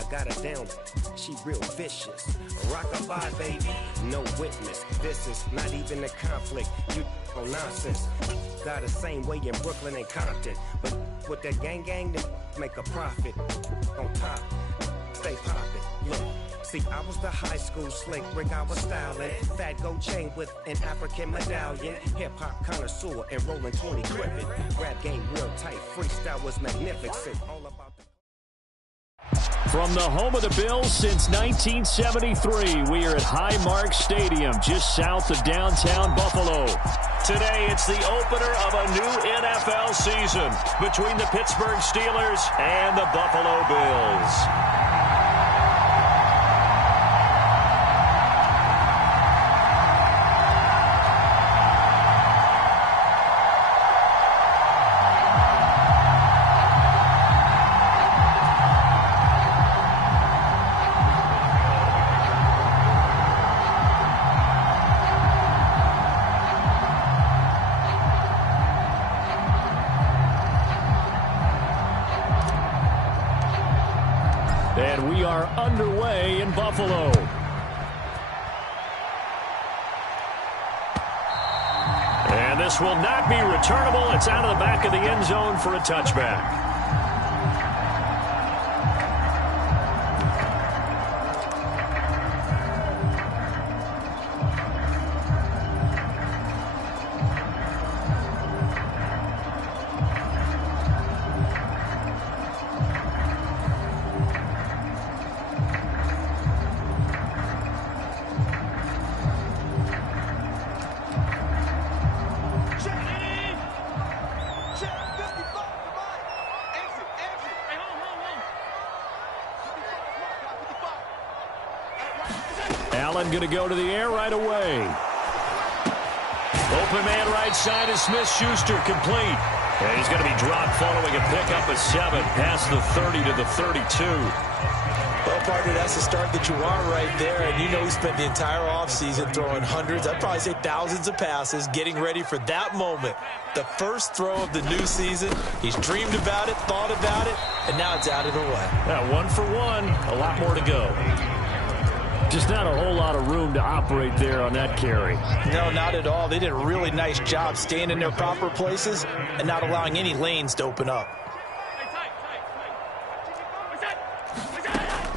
I got her down, she real vicious. Rockabye, baby, no witness. This is not even a conflict, you on nonsense. Got the same way in Brooklyn and Compton, but with that gang, then make a profit. On top, stay poppin', look. See, I was the high school slick Rick, I was styling. Fat gold chain with an African medallion. Hip-hop connoisseur and rolling 20 cribbin'. Rap game real tight, freestyle was magnificent. All about the... From the home of the Bills since 1973, we are at Highmark Stadium, just south of downtown Buffalo. Today, it's the opener of a new NFL season between the Pittsburgh Steelers and the Buffalo Bills. And we are underway in Buffalo. And this will not be returnable. It's out of the back of the end zone for a touchback. Allen going to go to the air right away. Open man right side is Smith-Schuster, complete. And he's going to be dropped following a pickup of 7 past the 30 to the 32. Well, partner, that's the start that you want right there. And you know he spent the entire offseason throwing hundreds, I'd probably say thousands of passes, getting ready for that moment. The first throw of the new season. He's dreamed about it, thought about it, and now it's out of the way. Yeah, 1 for 1, a lot more to go. Just not a whole lot of room to operate there on that carry. No, not at all. They did a really nice job staying in their proper places and not allowing any lanes to open up.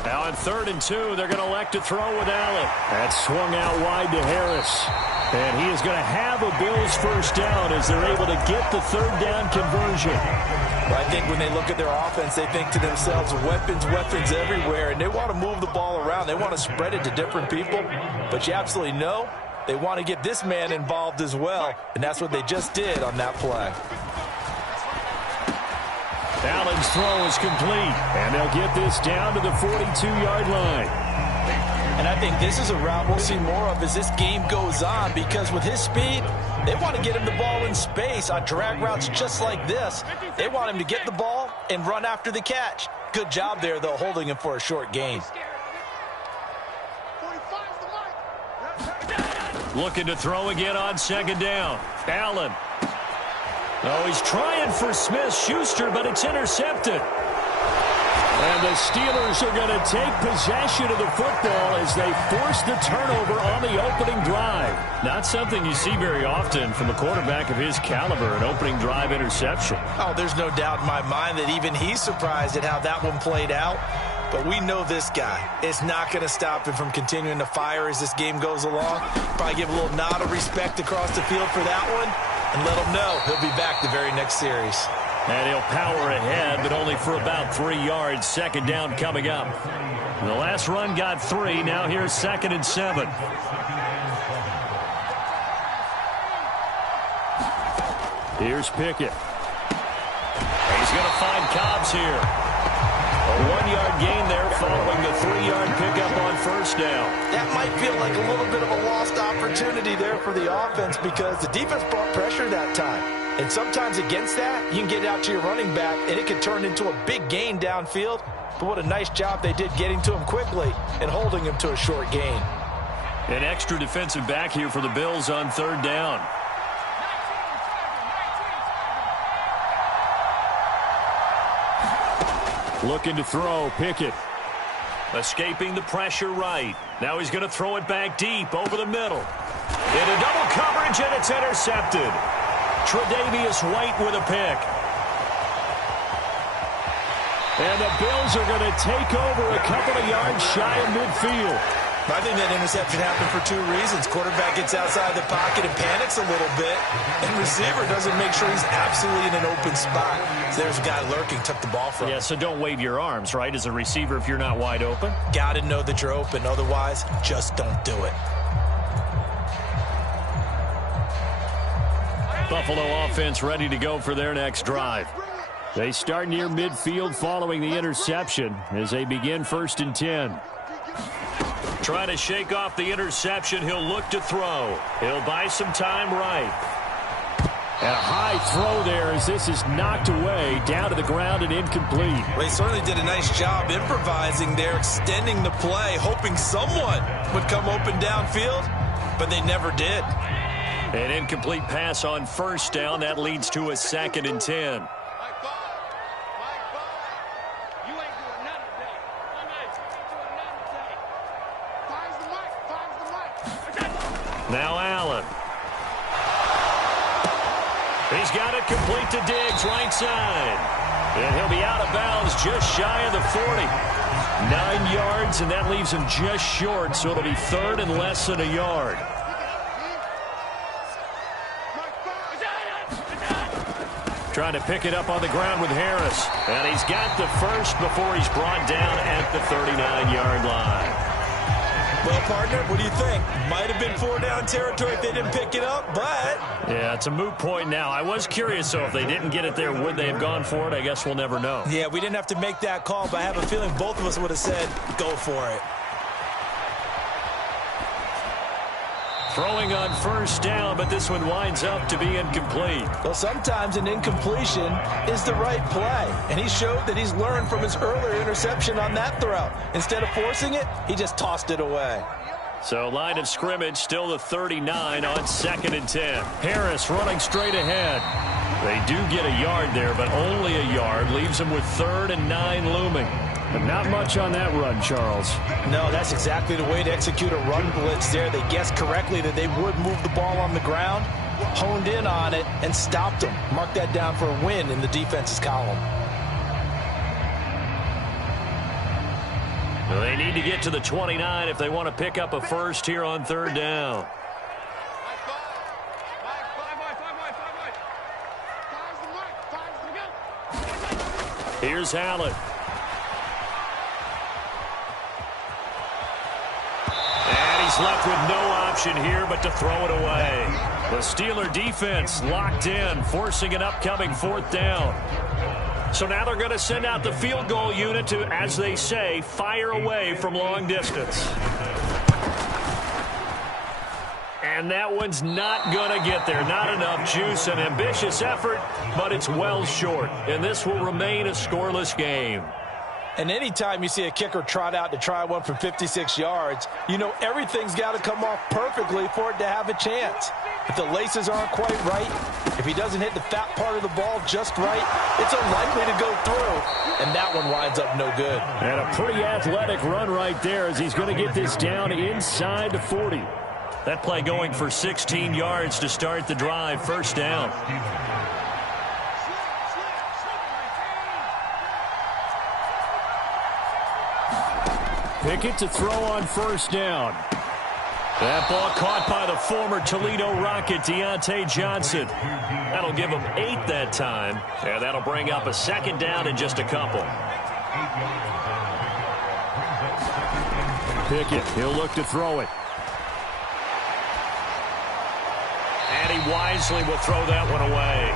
Now on 3rd and 2, they're going to elect to throw with Allen. That's swung out wide to Harris. And he is going to have a Bills first down as they're able to get the 3rd down conversion. Well, I think when they look at their offense, they think to themselves, weapons, weapons everywhere, and they want to move the ball around. They want to spread it to different people, but you absolutely know they want to get this man involved as well, and that's what they just did on that play. Allen's throw is complete, and they'll get this down to the 42-yard line. And I think this is a route we'll see more of as this game goes on, because with his speed, they want to get him the ball in space on drag routes just like this. They want him to get the ball and run after the catch. Good job there, though, holding him for a short gain. Looking to throw again on 2nd down. Allen. Oh, he's trying for Smith-Schuster, but it's intercepted. And the Steelers are going to take possession of the football as they force the turnover on the opening drive. Not something you see very often from a quarterback of his caliber, an opening drive interception. Oh, there's no doubt in my mind that even he's surprised at how that one played out. But we know this guy is not going to stop him from continuing to fire as this game goes along. Probably give a little nod of respect across the field for that one and let him know he'll be back the very next series. And he'll power ahead, but only for about 3 yards. 2nd down coming up. The last run got 3. Now here's 2nd and 7. Here's Pickett. He's going to find Cobbs here. A 1-yard gain there following the 3-yard pickup on 1st down. That might feel like a little bit of a lost opportunity there for the offense because the defense brought pressure that time. And sometimes against that, you can get it out to your running back, and it can turn into a big gain downfield. But what a nice job they did getting to him quickly and holding him to a short gain. An extra defensive back here for the Bills on 3rd down. Looking to throw, Pickett. Escaping the pressure right. Now he's going to throw it back deep over the middle. Into double coverage, and it's intercepted. Tre'Davious White with a pick. And the Bills are going to take over a couple of yards shy of midfield. I think that interception happened for two reasons. Quarterback gets outside the pocket and panics a little bit, and receiver doesn't make sure he's absolutely in an open spot. So there's a guy lurking, took the ball from him. Yeah, so don't wave your arms, right, as a receiver if you're not wide open? Got to know that you're open. Otherwise, just don't do it. Buffalo offense ready to go for their next drive. They start near midfield following the interception as they begin 1st and 10. Trying to shake off the interception. He'll look to throw. He'll buy some time right. And a high throw there as this is knocked away, down to the ground and incomplete. Well, he certainly did a nice job improvising there, extending the play, hoping someone would come open downfield, but they never did. An incomplete pass on 1st down. That leads to a 2nd and 10. Now Allen. He's got it complete to Diggs, right side. And he'll be out of bounds just shy of the 40. 9 yards, and that leaves him just short, so it'll be 3rd and less than a yard. Trying to pick it up on the ground with Harris. And he's got the first before he's brought down at the 39-yard line. Well, partner, what do you think? Might have been 4-down territory if they didn't pick it up, but... Yeah, it's a moot point now. I was curious, though, if they didn't get it there, would they have gone for it? I guess we'll never know. Yeah, we didn't have to make that call, but I have a feeling both of us would have said, go for it. Throwing on 1st down, but this one winds up to be incomplete. Well, sometimes an incompletion is the right play, and he showed that he's learned from his earlier interception on that throw. Instead of forcing it, he just tossed it away. So line of scrimmage still the 39 on 2nd and 10. Harris running straight ahead. They do get a yard there, but only a yard. Leaves them with 3rd and 9 looming. But not much on that run, Charles. No, that's exactly the way to execute a run blitz there. They guessed correctly that they would move the ball on the ground, honed in on it, and stopped them. Mark that down for a win in the defense's column. Well, they need to get to the 29 if they want to pick up a first here on 3rd down. Here's Allen. He's left with no option here but to throw it away. The Steeler defense locked in, forcing an upcoming 4th down. So now they're going to send out the field goal unit to, as they say, fire away from long distance. And that one's not going to get there. Not enough juice. An ambitious effort, but it's well short. And this will remain a scoreless game. And anytime you see a kicker trot out to try one from 56 yards, you know everything's got to come off perfectly for it to have a chance. If the laces aren't quite right, if he doesn't hit the fat part of the ball just right, it's unlikely to go through. And that one winds up no good. And a pretty athletic run right there as he's going to get this down inside the 40. That play going for 16 yards to start the drive. 1st down. Pickett to throw on 1st down. That ball caught by the former Toledo Rocket, Deontay Johnson. That'll give him 8 that time, and that'll bring up a 2nd down in just a couple. Pickett, he'll look to throw it. And he wisely will throw that one away.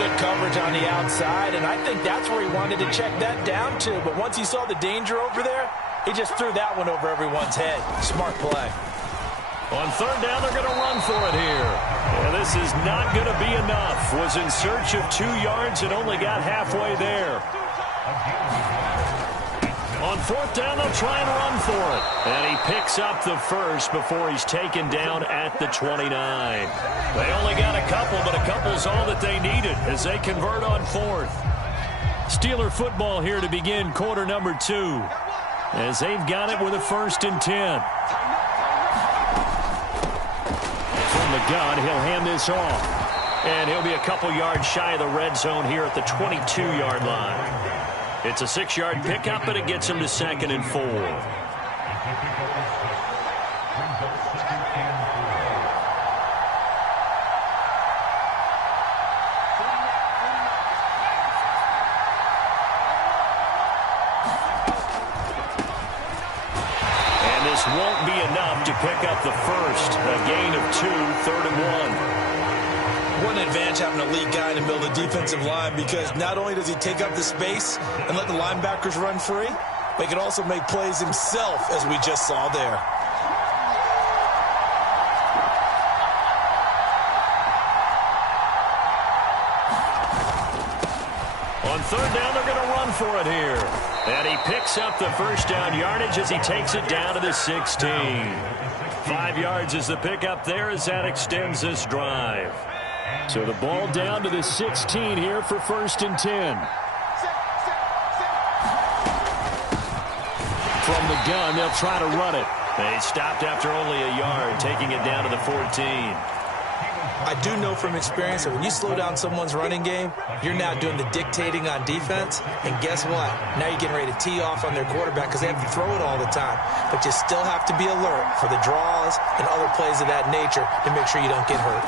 Good coverage on the outside, and I think that's where he wanted to check that down to. But once he saw the danger over there, he just threw that one over everyone's head. Smart play. On 3rd down, they're going to run for it here. And this is not going to be enough. Was in search of 2 yards and only got halfway there. On 4th down, they'll try and run for it. And he picks up the first before he's taken down at the 29. They only got a couple, but a couple's all that they needed as they convert on 4th. Steeler football here to begin quarter number 2. as they've got it with a 1st and 10. From the gun, he'll hand this off. And he'll be a couple yards shy of the red zone here at the 22-yard line. It's a 6-yard pickup, but it gets him to 2nd and 4. And this won't be enough to pick up the first. A gain of 2, 3rd and 1. What an advantage having a lead guy in the middle of the defensive line, because not only does he take up the space and let the linebackers run free, but he can also make plays himself, as we just saw there. On 3rd down, they're going to run for it here. And he picks up the 1st down yardage as he takes it down to the 16. 5 yards is the pickup there as that extends this drive. So the ball down to the 16 here for 1st and 10. From the gun, they'll try to run it. They stopped after only a yard, taking it down to the 14. I do know from experience that when you slow down someone's running game, you're now doing the dictating on defense. And guess what? Now you're getting ready to tee off on their quarterback because they have to throw it all the time. But you still have to be alert for the draws and other plays of that nature to make sure you don't get hurt.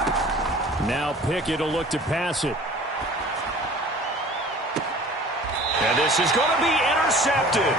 Now Pickett will look to pass it. And this is going to be intercepted.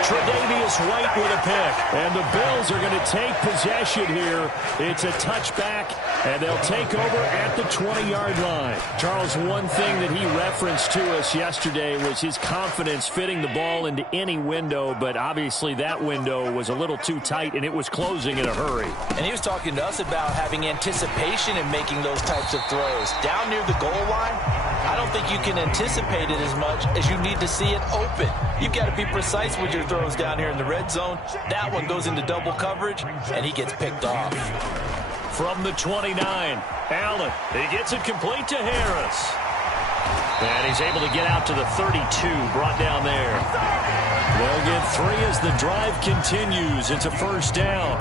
Tre'Davious White with a pick. And the Bills are going to take possession here. It's a touchback, and they'll take over at the 20-yard line. Charles, one thing that he referenced to us yesterday was his confidence fitting the ball into any window, but obviously that window was a little too tight, and it was closing in a hurry. And he was talking to us about having anticipation in making those types of throws. Down near the goal line, I don't think you can anticipate it as much as you need to see it open. You've got to be precise with your throws down here in the red zone. That one goes into double coverage, and he gets picked off. From the 29, Allen. He gets it complete to Harris. And he's able to get out to the 32, brought down there. They'll get 3 as the drive continues. It's a 1st down.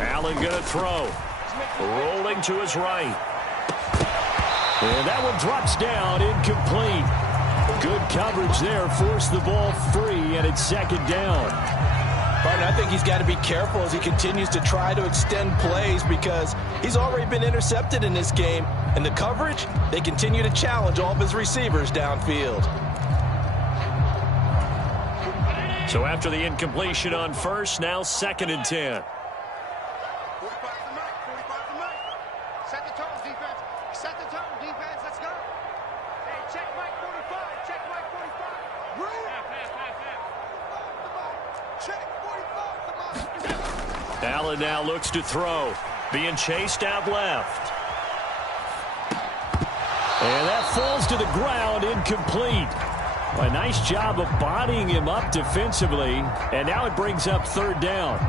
Allen going to throw. Rolling to his right. And that one drops down, incomplete. Good coverage there, forced the ball free, and it's 2nd down. Martin, I think he's got to be careful as he continues to try to extend plays because he's already been intercepted in this game. And the coverage, they continue to challenge all of his receivers downfield. So after the incompletion on 1st, now 2nd and 10. Allen now looks to throw. Being chased out left. And that falls to the ground, incomplete. A nice job of bodying him up defensively. And now it brings up 3rd down.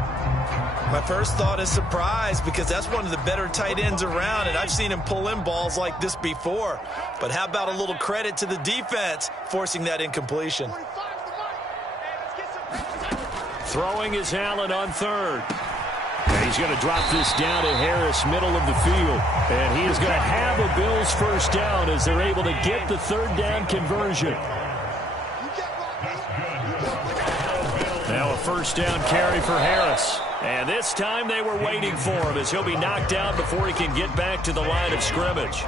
My first thought is surprise because that's one of the better tight ends around, and I've seen him pull in balls like this before. But how about a little credit to the defense forcing that incompletion? Throwing is Allen on 3rd. And he's going to drop this down to Harris, middle of the field. And he is going to have a Bills 1st down as they're able to get the 3rd down conversion. Now a 1st down carry for Harris. And this time they were waiting for him as he'll be knocked down before he can get back to the line of scrimmage.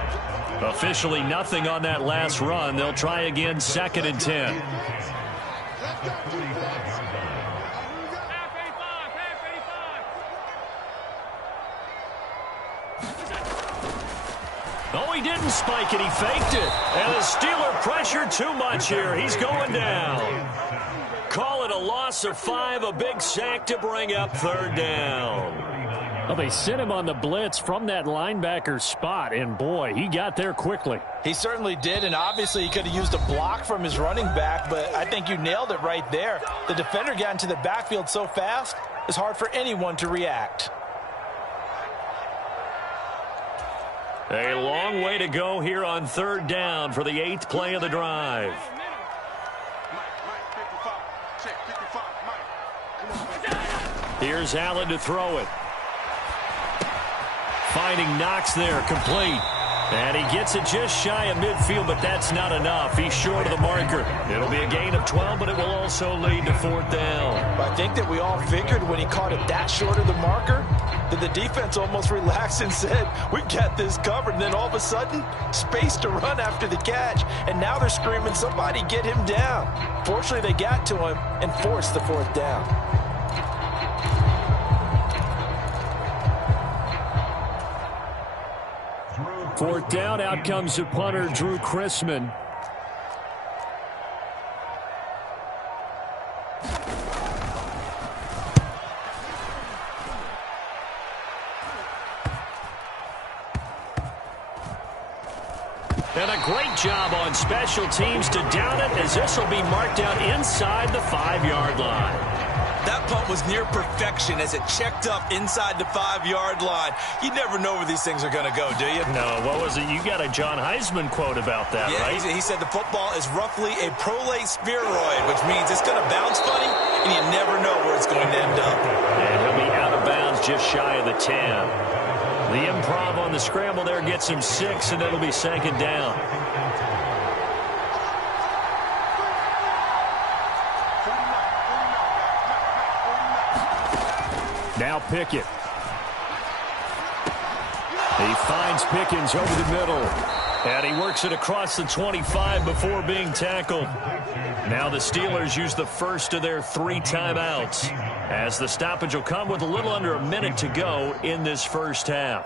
Officially nothing on that last run. They'll try again, 2nd and 10. Oh, he didn't spike it. He faked it. And the Steeler pressure too much here. He's going down. Call it a loss of 5, a big sack to bring up 3rd down. Well, they sent him on the blitz from that linebacker spot, and boy, he got there quickly. He certainly did, and obviously he could have used a block from his running back, but I think you nailed it right there. The defender got into the backfield so fast, it's hard for anyone to react. A long way to go here on 3rd down for the 8th play of the drive. Here's Allen to throw it. Finding Knox there, complete. And he gets it just shy of midfield, but that's not enough. He's short of the marker. It'll be a gain of 12, but it will also lead to 4th down. I think that we all figured when he caught it that short of the marker, that the defense almost relaxed and said, we got this covered. And then all of a sudden, space to run after the catch. And now they're screaming, somebody get him down. Fortunately, they got to him and forced the 4th down. Fourth down, out comes the punter, Drew Chrisman. And a great job on special teams to down it, as this will be marked out inside the 5-yard line. That punt was near perfection as it checked up inside the 5-yard line. You never know where these things are going to go, do you? No, what was it? You got a John Heisman quote about that, yeah, right? He said the football is roughly a prolate spheroid, which means it's going to bounce funny, and you never know where it's going to end up. And he'll be out of bounds just shy of the 10. The improv on the scramble there gets him 6, and it'll be 2nd down. Now Pickett. He finds Pickens over the middle. And he works it across the 25 before being tackled. Now the Steelers use the first of their 3 timeouts, as the stoppage will come with a little under a minute to go in this first half.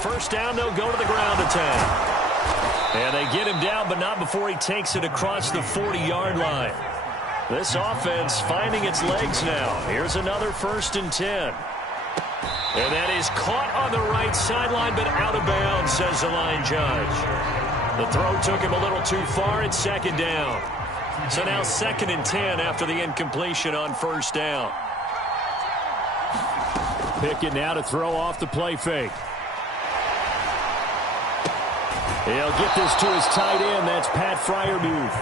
First down, they'll go to the ground attack. And they get him down, but not before he takes it across the 40-yard line. This offense finding its legs now. Here's another 1st and 10. And that is caught on the right sideline, but out of bounds, says the line judge. The throw took him a little too far. It's 2nd down. So now 2nd and 10 after the incompletion on 1st down. Pickett now to throw off the play fake. He'll get this to his tight end. That's Pat Freiermuth.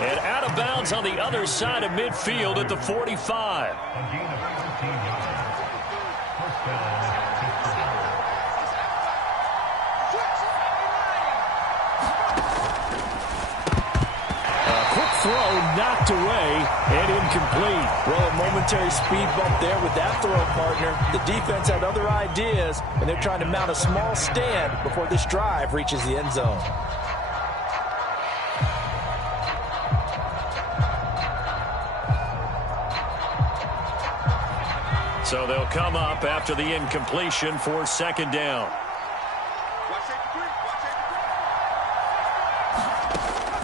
And out of bounds on the other side of midfield at the 45. A quick throw knocked away and incomplete. Well, a momentary speed bump there with that throw, partner. The defense had other ideas, and they're trying to mount a small stand before this drive reaches the end zone. So they'll come up after the incompletion for 2nd down.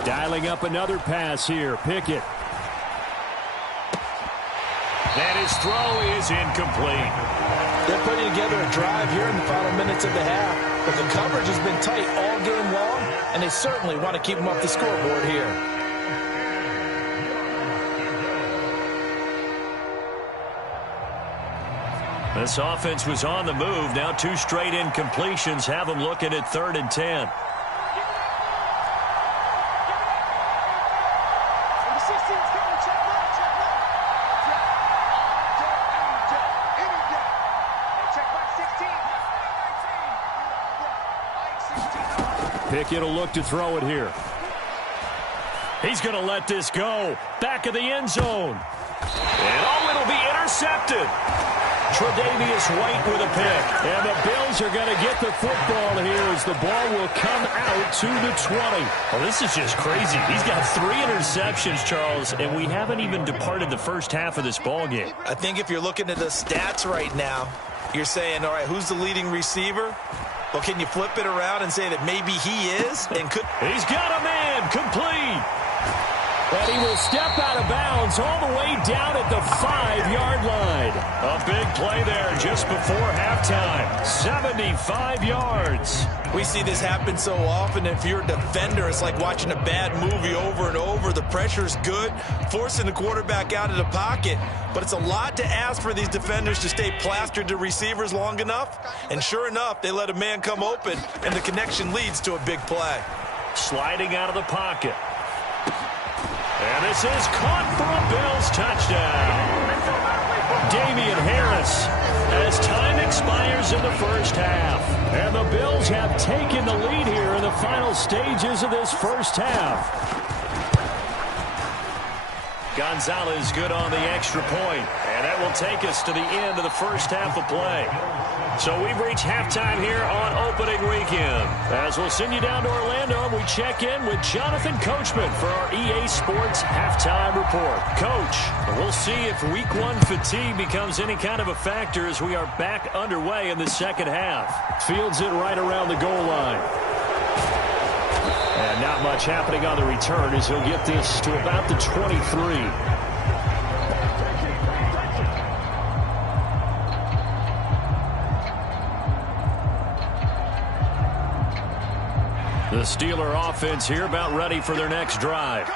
Dialing up another pass here. Pickett. And his throw is incomplete. They're putting together a drive here in the final minutes of the half, but the coverage has been tight all game long, and they certainly want to keep them off the scoreboard here. This offense was on the move. Now 2 straight incompletions have them looking at 3rd and 10. Pickett will look to throw it here. He's going to let this go. Back of the end zone. And it'll be intercepted. Tre'Davious White with a pick. And the Bills are going to get the football here as the ball will come out to the 20. Well, this is just crazy. He's got 3 interceptions, Charles, and we haven't even departed the first half of this ball game. I think if you're looking at the stats right now, you're saying, all right, who's the leading receiver? Well, can you flip it around and say that maybe he is and could? He's got a man complete. And he will step out of bounds all the way down at the 5-yard line. A big play there just before halftime. 75 yards. We see this happen so often. If you're a defender, it's like watching a bad movie over and over. The pressure's good, forcing the quarterback out of the pocket. But it's a lot to ask for these defenders to stay plastered to receivers long enough. And sure enough, they let a man come open, and the connection leads to a big play. Sliding out of the pocket. And this is caught for a Bills touchdown. Damian Harris as time expires in the first half. And the Bills have taken the lead here in the final stages of this first half. Gonzalez good on the extra point, and that will take us to the end of the first half of play. So we've reached halftime here on opening weekend. As we'll send you down to Orlando, we check in with Jonathan Coachman for our EA Sports Halftime Report. Coach, we'll see if Week 1 fatigue becomes any kind of a factor as we are back underway in the second half. Fields it right around the goal line. And not much happening on the return as he'll get this to about the 23. The Steeler offense here about ready for their next drive.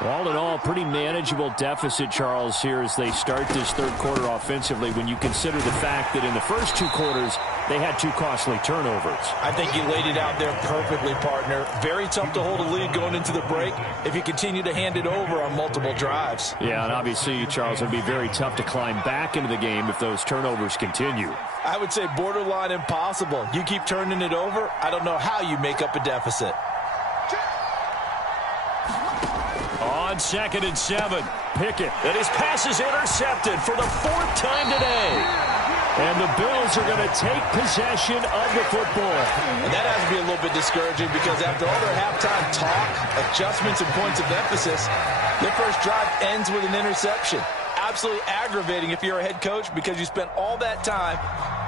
All in all, pretty manageable deficit, Charles, here as they start this third quarter offensively when you consider the fact that in the first 2 quarters, they had 2 costly turnovers. I think you laid it out there perfectly, partner. Very tough to hold a lead going into the break if you continue to hand it over on multiple drives. Yeah, and obviously, Charles, it would be very tough to climb back into the game if those turnovers continue. I would say borderline impossible. You keep turning it over, I don't know how you make up a deficit. On 2nd and 7, Pickett. And his pass is intercepted for the 4th time today. And the Bills are going to take possession of the football. And that has to be a little bit discouraging because after all their halftime talk, adjustments, and points of emphasis, their first drive ends with an interception. Absolutely aggravating if you're a head coach because you spent all that time,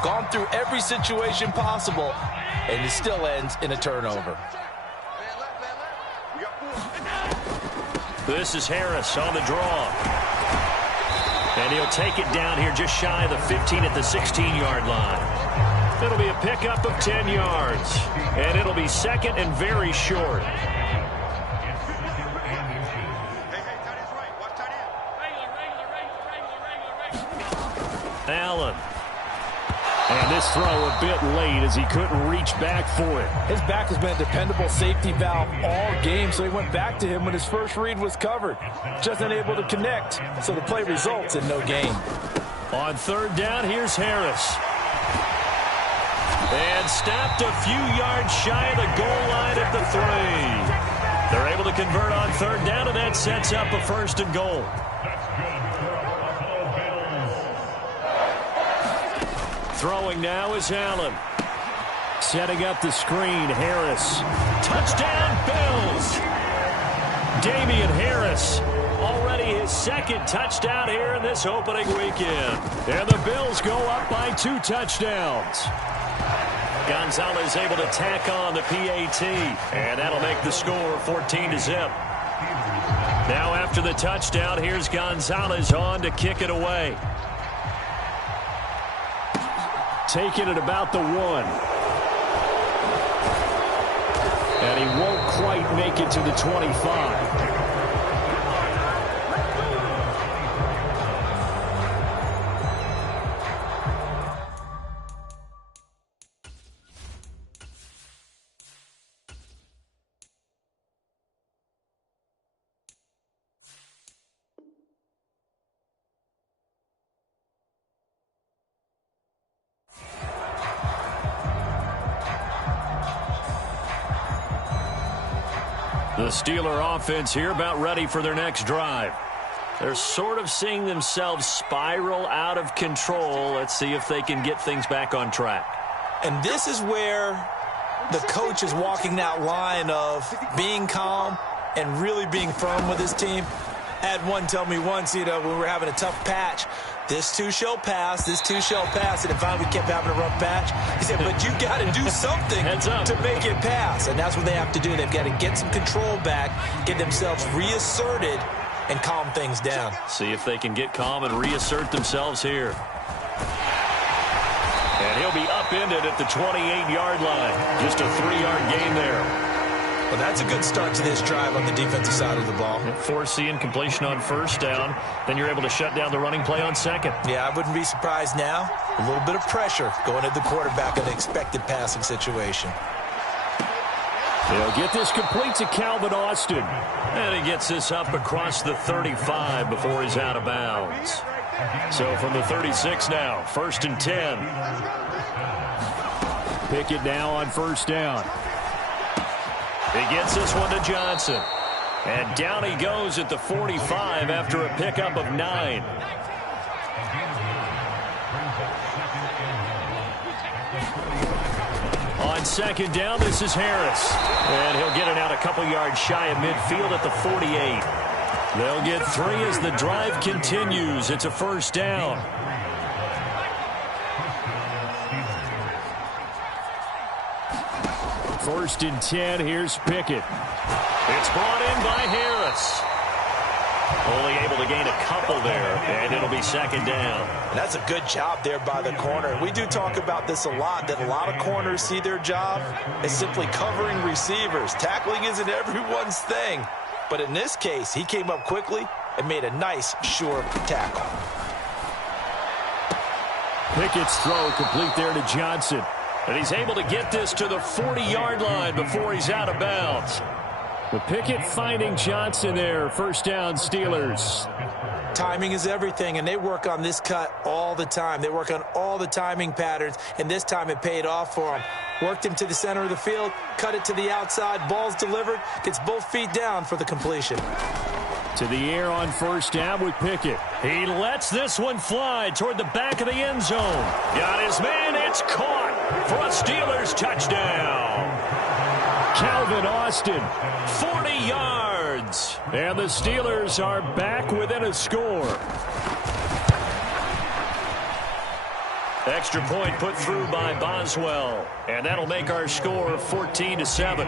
gone through every situation possible, and it still ends in a turnover. This is Harris on the draw. And he'll take it down here just shy of the 15 at the 16-yard line. It'll be a pickup of 10 yards. And it'll be 2nd and very short. Allen. And this throw a bit late as he couldn't reach back for it. His back has been a dependable safety valve all game, so he went back to him when his first read was covered. Just unable to connect, so the play results in no gain. On 3rd down, here's Harris. And stopped a few yards shy of the goal line at the 3. They're able to convert on 3rd down, and that sets up a 1st and goal. Throwing now is Allen. Setting up the screen, Harris. Touchdown, Bills! Damian Harris, already his 2nd touchdown here in this opening weekend. And the Bills go up by 2 touchdowns. Gonzalez able to tack on the PAT, and that'll make the score 14-0. Now after the touchdown, here's Gonzalez on to kick it away. Taking it about the 1. And he won't quite make it to the 25. The Steeler offense here about ready for their next drive. They're sort of seeing themselves spiral out of control. Let's see if they can get things back on track. And this is where the coach is walking that line of being calm and really being firm with his team. I had one tell me once, when we were having a tough patch, This too shall pass. This too shall pass. And finally, we kept having a rough patch. He said, but you got to do something to make it pass. And that's what they have to do. They've got to get some control back, get themselves reasserted, and calm things down. See if they can get calm and reassert themselves here. And he'll be upended at the 28-yard line. Just a 3-yard gain there. Well, that's a good start to this drive on the defensive side of the ball. Force the incompletion on first down. Then you're able to shut down the running play on second. Yeah, I wouldn't be surprised now. A little bit of pressure going at the quarterback in an expected passing situation. They'll get this complete to Calvin Austin. And he gets this up across the 35 before he's out of bounds. So from the 36 now, 1st and 10. Pickett now on first down. He gets this one to Johnson. And down he goes at the 45 after a pickup of 9. On second down, this is Harris. And he'll get it out a couple yards shy of midfield at the 48. They'll get 3 as the drive continues. It's a first down. First and 10, here's Pickett. It's brought in by Harris. Only able to gain a couple there, and it'll be second down. And that's a good job there by the corner. We do talk about this a lot, that a lot of corners see their job as simply covering receivers. Tackling isn't everyone's thing. But in this case, he came up quickly and made a nice, sure tackle. Pickett's throw complete there to Johnson. And he's able to get this to the 40-yard line before he's out of bounds. But Pickett finding Johnson there. First down, Steelers. Timing is everything, and they work on this cut all the time. They work on all the timing patterns, and this time it paid off for him. Worked him to the center of the field, cut it to the outside, ball's delivered, gets both feet down for the completion. To the air on first down with Pickett. He lets this one fly toward the back of the end zone. Got his man, it's caught for a Steelers touchdown. Calvin Austin, 40 yards. And the Steelers are back within a score. Extra point put through by Boswell. And that'll make our score 14-7.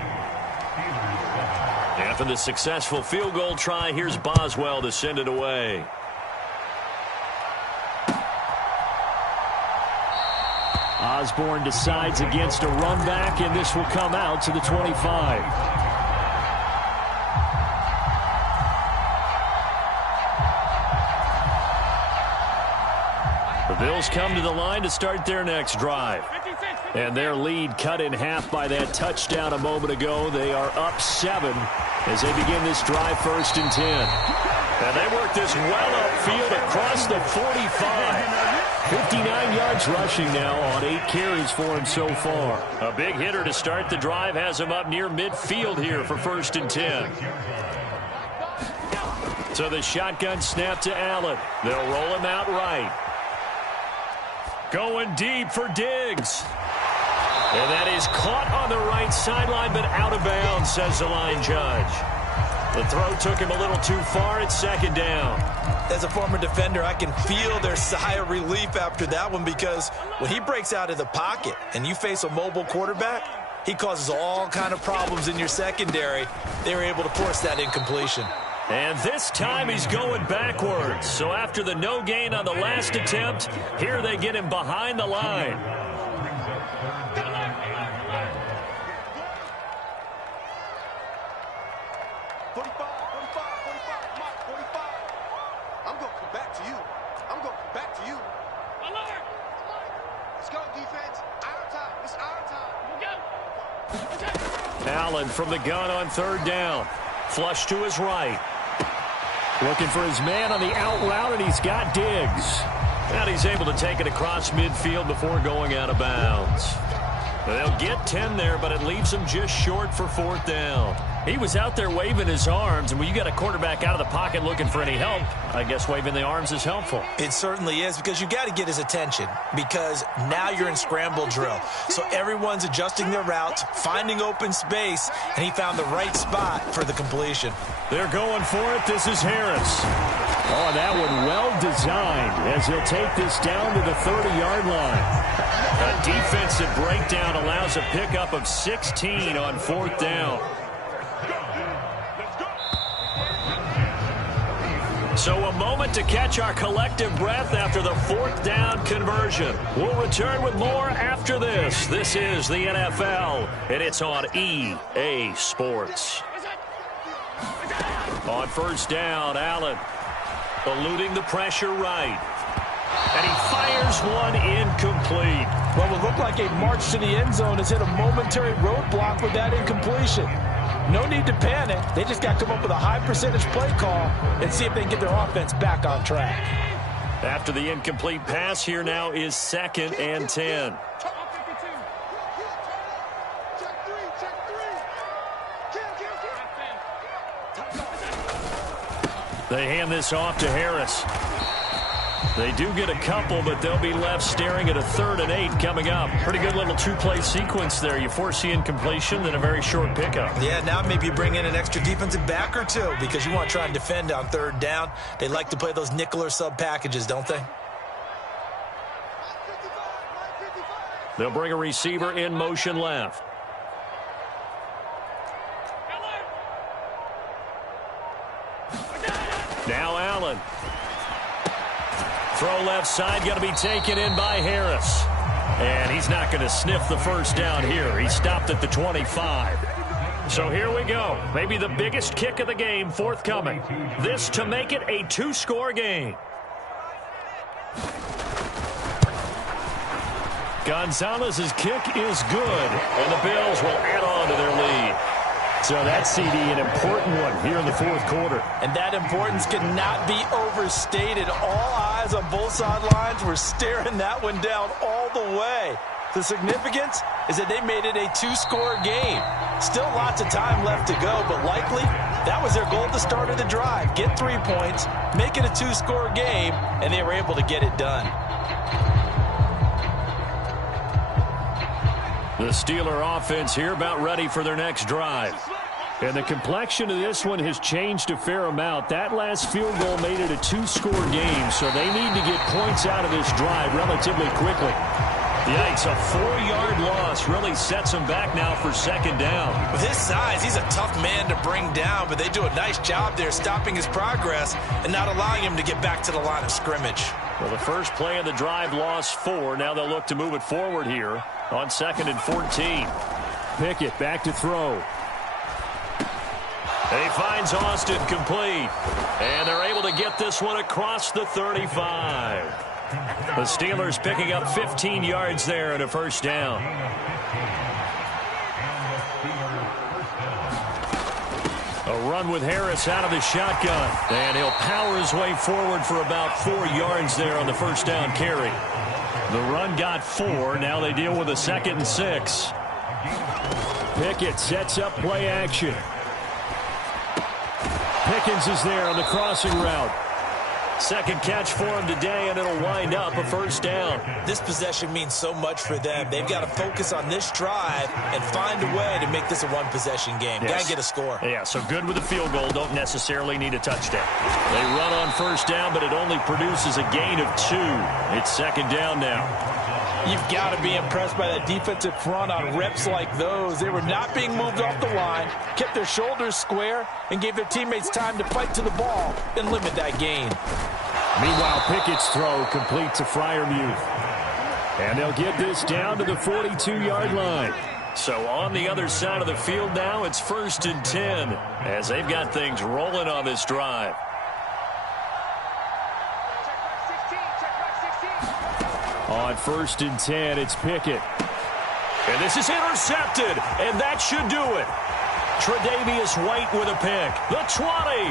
After the successful field goal try, here's Boswell to send it away. Osborne decides against a run back, and this will come out to the 25. The Bills come to the line to start their next drive. And their lead cut in half by that touchdown a moment ago. They are up 7 as they begin this drive, 1st and 10. And they work this well upfield across the 45. 59 yards rushing now on 8 carries for him so far. A big hitter to start the drive has him up near midfield here for 1st and 10. So the shotgun snap to Allen. They'll roll him out right. Going deep for Diggs. And that is caught on the right sideline, but out of bounds, says the line judge. The throw took him a little too far. It's second down. As a former defender, I can feel their sigh of relief after that one, because when he breaks out of the pocket and you face a mobile quarterback, he causes all kind of problems in your secondary. They were able to force that incompletion. And this time he's going backwards. So after the no gain on the last attempt, here they get him behind the line. Allen from the gun on 3rd down. Flush to his right. Looking for his man on the out route, and he's got Diggs. And he's able to take it across midfield before going out of bounds. They'll get 10 there, but it leaves him just short for 4th down. He was out there waving his arms, and when you got a quarterback out of the pocket looking for any help, I guess waving the arms is helpful. It certainly is, because you got to get his attention, because now you're in scramble drill. So everyone's adjusting their routes, finding open space, and he found the right spot for the completion. They're going for it. This is Harris. Oh, that one well designed as he'll take this down to the 30-yard line. A defensive breakdown allows a pickup of 16 on 4th down. So a moment to catch our collective breath after the 4th down conversion. We'll return with more after this. This is the NFL, and it's on EA Sports. On 1st down, Allen eluding the pressure right. And he fires one incomplete. Well, it looked like a march to the end zone has hit a momentary roadblock with that incompletion. No need to panic. They just got to come up with a high percentage play call and see if they can get their offense back on track. After the incomplete pass, here now is 2nd and 10. They hand this off to Harris. They do get a couple, but they'll be left staring at a 3rd and 8 coming up. Pretty good little 2-play sequence there. You force the incompletion, then a very short pickup. Yeah, now maybe you bring in an extra defensive back or two because you want to try and defend on 3rd down. They like to play those nickel or sub packages, don't they? They'll bring a receiver in motion left. Now Allen. Throw left side, going to be taken in by Harris. And he's not going to sniff the 1st down here. He stopped at the 25. So here we go. Maybe the biggest kick of the game forthcoming. This to make it a 2-score game. Gonzalez's kick is good, and the Bills will add on to their lead. So that CD, an important one here in the 4th quarter. And that importance cannot be overstated. All eyes on both sidelines were staring that one down all the way. The significance is that they made it a 2-score game. Still lots of time left to go, but likely that was their goal at the start of the drive. Get 3 points, make it a 2-score game, and they were able to get it done. The Steeler offense here about ready for their next drive. And the complexion of this one has changed a fair amount. That last field goal made it a 2-score game, so they need to get points out of this drive relatively quickly. Yikes, a 4-yard loss really sets him back now for 2nd down. With his size, he's a tough man to bring down, but they do a nice job there stopping his progress and not allowing him to get back to the line of scrimmage. Well, the first play of the drive lost 4. Now they'll look to move it forward here on 2nd and 14. Pickett back to throw. He finds Austin complete. And they're able to get this one across the 35. The Steelers picking up 15 yards there and a 1st down. A run with Harris out of the shotgun. And he'll power his way forward for about 4 yards there on the 1st down carry. The run got 4. Now they deal with a 2nd and 6. Pickett sets up play action. Pickens is there on the crossing route. Second catch for him today, and it'll wind up a 1st down. This possession means so much for them. They've got to focus on this drive and find a way to make this a 1-possession game. Yes. Got to get a score. Yeah, so good with a field goal. Don't necessarily need a touchdown. They run on 1st down, but it only produces a gain of 2. It's 2nd down now. You've got to be impressed by that defensive front on reps like those. They were not being moved off the line, kept their shoulders square, and gave their teammates time to fight to the ball and limit that gain. Meanwhile, Pickett's throw complete to Freiermuth. And they'll get this down to the 42-yard line. So on the other side of the field now, it's 1st and 10 as they've got things rolling on this drive. On 1st and 10, it's Pickett. And this is intercepted, and that should do it. Tre'Davious White with a pick. The 20.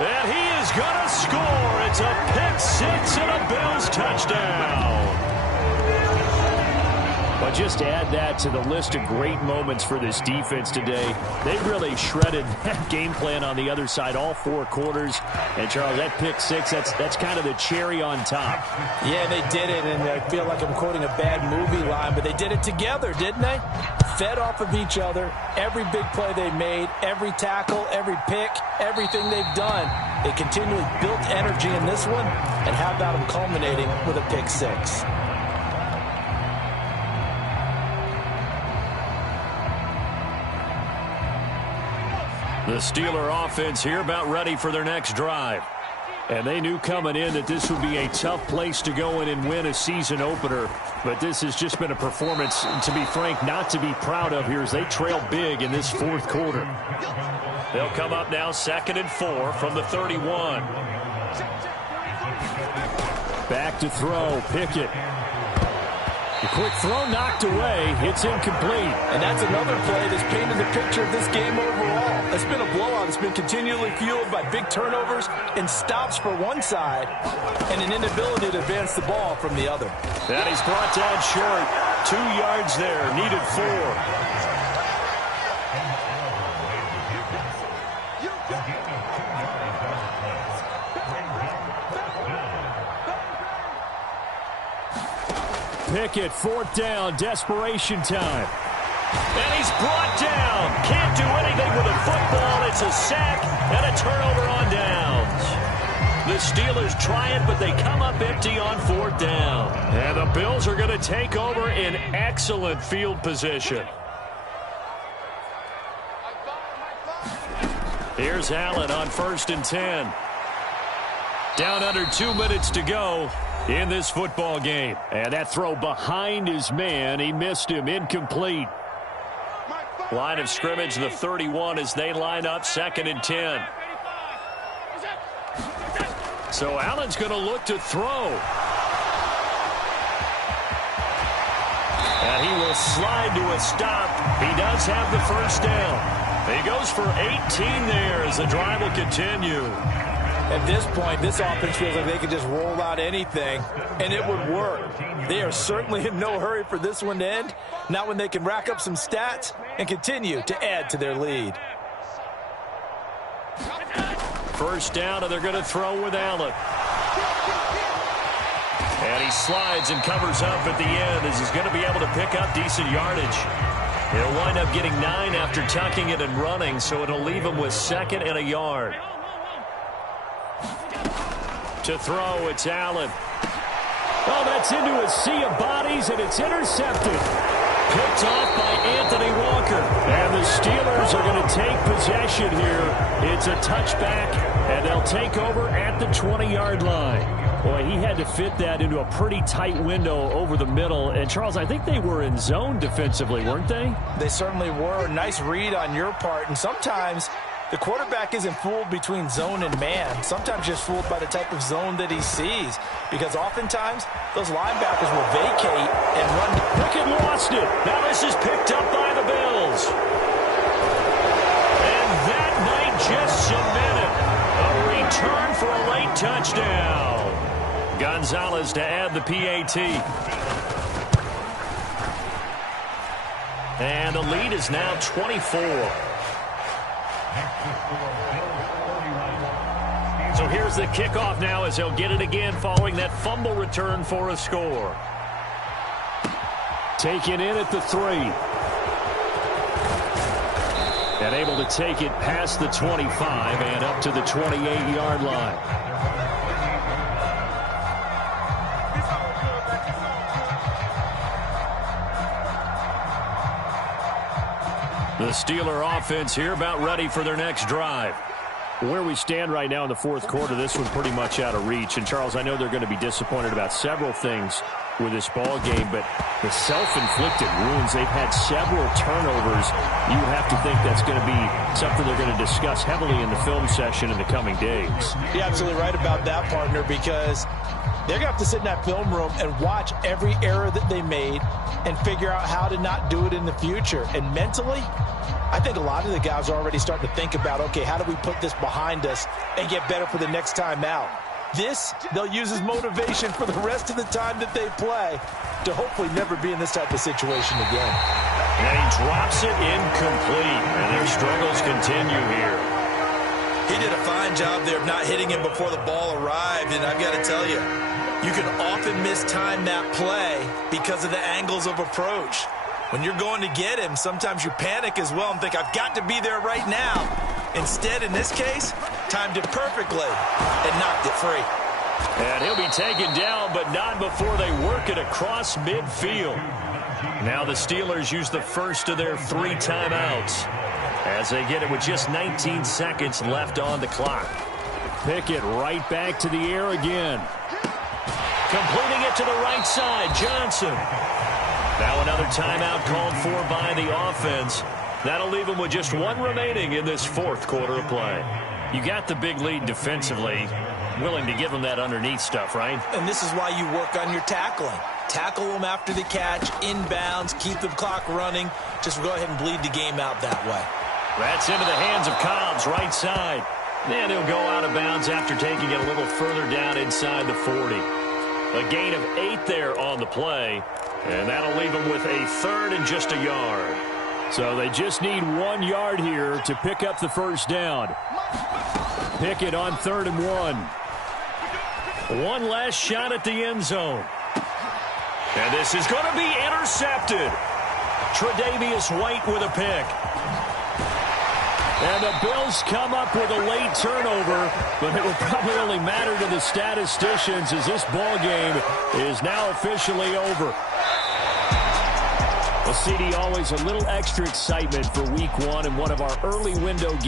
And he is going to score. It's a pick 6 and a Bills touchdown. Well, just to add that to the list of great moments for this defense today, they really shredded that game plan on the other side all 4 quarters. And, Charles, that pick 6, that's kind of the cherry on top. Yeah, they did it, and I feel like I'm quoting a bad movie line, but they did it together, didn't they? Fed off of each other, every big play they made, every tackle, every pick, everything they've done. They continually built energy in this one, and how about them culminating with a pick 6? The Steeler offense here about ready for their next drive. And they knew coming in that this would be a tough place to go in and win a season opener. But this has just been a performance, to be frank, not to be proud of here as they trail big in this 4th quarter. They'll come up now 2nd and 4 from the 31. Back to throw, Pickett. The quick throw knocked away. It's incomplete. And that's another play that's painted the picture of this game overall. It's been a blowout. It's been continually fueled by big turnovers and stops for one side and an inability to advance the ball from the other. That is brought down short. 2 yards there. Needed 4. Pickett, 4th down, desperation time. And he's brought down. Can't do anything with a football. It's a sack and a turnover on downs. The Steelers try it, but they come up empty on 4th down. And the Bills are going to take over in excellent field position. Here's Allen on 1st and 10. Down under 2 minutes to go in this football game. And that throw behind his man. He missed him. Incomplete. Line of scrimmage, the 31 as they line up 2nd and 10. So Allen's going to look to throw. And he will slide to a stop. He does have the 1st down. He goes for 18 there as the drive will continue. At this point, this offense feels like they could just roll out anything, and it would work. They are certainly in no hurry for this one to end, not when they can rack up some stats and continue to add to their lead. 1st down, and they're going to throw with Allen. And he slides and covers up at the end as he's going to be able to pick up decent yardage. He'll wind up getting 9 after tucking it and running, so it'll leave him with 2nd and a yard. To throw, it's Allen. Oh, that's into a sea of bodies, and it's intercepted. Picked off by Anthony Walker. And the Steelers are going to take possession here. It's a touchback, and they'll take over at the 20-yard line. Boy, he had to fit that into a pretty tight window over the middle. And, Charles, I think they were in zone defensively, weren't they? They certainly were. Nice read on your part. And sometimes the quarterback isn't fooled between zone and man. Sometimes just fooled by the type of zone that he sees. Because oftentimes, those linebackers will vacate and run. Pickett lost it. Now this is picked up by the Bills. And that might just cement it. A return for a late touchdown. Gonzalez to add the PAT. And the lead is now 24. So here's the kickoff now as they'll get it again following that fumble return for a score. Taken in at the 3. And able to take it past the 25 and up to the 28-yard line. The Steeler offense here about ready for their next drive. Where we stand right now in the 4th quarter, this one's pretty much out of reach. And, Charles, I know they're going to be disappointed about several things with this ball game, but the self-inflicted wounds, they've had several turnovers. You have to think that's going to be something they're going to discuss heavily in the film session in the coming days. You're absolutely right about that, partner, because they're going to have to sit in that film room and watch every error that they made and figure out how to not do it in the future. And mentally, I think a lot of the guys are already starting to think about, okay, how do we put this behind us and get better for the next time out? This, they'll use as motivation for the rest of the time that they play to hopefully never be in this type of situation again. And he drops it incomplete, and their struggles continue here. He did a fine job there of not hitting him before the ball arrived, and I've got to tell you, you can often mistime that play because of the angles of approach. When you're going to get him, sometimes you panic as well and think, I've got to be there right now. Instead, in this case, timed it perfectly and knocked it free. And he'll be taken down, but not before they work it across midfield. Now the Steelers use the first of their 3 timeouts as they get it with just 19 seconds left on the clock. Pickett right back to the air again. Completing it to the right side, Johnson. Now another timeout called for by the offense. That'll leave them with just 1 remaining in this 4th quarter of play. You got the big lead defensively. Willing to give them that underneath stuff, right? And this is why you work on your tackling. Tackle them after the catch, inbounds, keep the clock running. Just go ahead and bleed the game out that way. That's into the hands of Cobbs, right side. And he'll go out of bounds after taking it a little further down inside the 40. A gain of 8 there on the play. And that'll leave them with a 3rd and just a yard. So they just need 1 yard here to pick up the first down. Pickett on 3rd and 1. 1 last shot at the end zone. And this is going to be intercepted. Tre'Davious White with a pick. And the Bills come up with a late turnover, but it will probably only matter to the statisticians as this ball game is now officially over. Well, CD, always a little extra excitement for week 1 and one of our early window games.